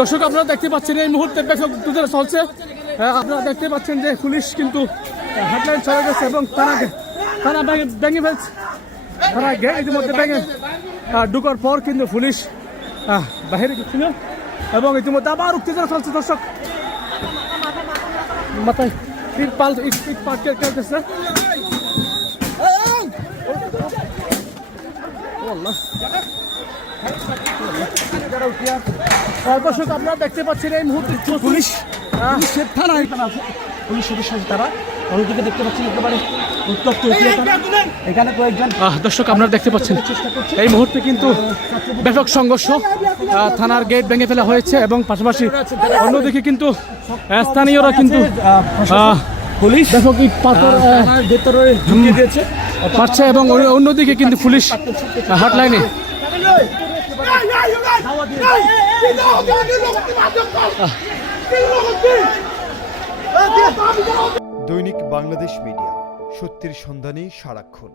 দর্শক আপনারা দেখতে পাচ্ছেন এই মুহূর্তে ব্যাপক যুদ্ধ চলছে। আপনারা দেখতে পাচ্ছেন যে পুলিশ কিন্তু হেডলাইন চলে গেছে এবং তারা ভেঙে ফেলছে। তারা ইতিমধ্যে ভেঙে ঢুকার পর কিন্তু পুলিশ বাহিরে গেছিল এবং ইতিমধ্যে আবার উত্তেজনা চলছে। দর্শক মাথায় ইট খেলতেছে। দর্শক আপনারা দেখতে পাচ্ছেন এই মুহূর্তে পুলিশ থানায় পুলিশ সদস্য তারা অন্যদিকে দেখতে পাচ্ছেন একেবারে উত্তপ্ত এখানে কয়েকজন। দর্শক আপনারা দেখতে পাচ্ছেন এই মুহূর্তে কিন্তু ব্যাপক সংঘর্ষ, থানার গেট ভেঙে ফেলা হয়েছে এবং পাশাপাশি অন্যদিকে কিন্তু স্থানীয়রা কিন্তু পুলিশ ব্যাপক ইট পাথর ভেতরে ঢুকিয়ে দিয়েছে পারছে এবং অন্যদিকে কিন্তু পুলিশ হটলাইনে দৈনিক বাংলাদেশ মিডিয়া, সত্যের সন্ধানে সারাক্ষণ।